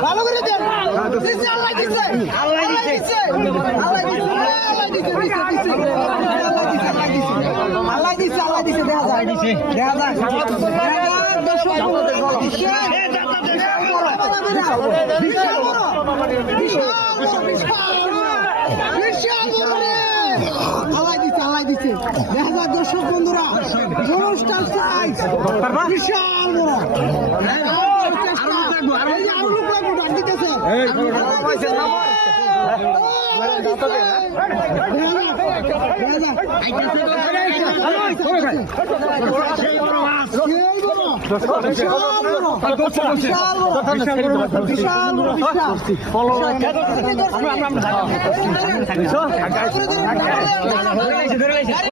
ভালো করে দেন আল্লাহ দিচ্ছে আল্লাহ দিচ্ছে আল্লাহ দিচ্ছে আল্লাহ দিচ্ছে আল্লাহ দিচ্ছে দেখা যায় দেখা যায় আল্লাহ দিচ্ছে আল্লাহ দিচ্ছে দেখা যায় দর্শক বন্ধুরা জোরস্টার সাইজ বিশাল বড়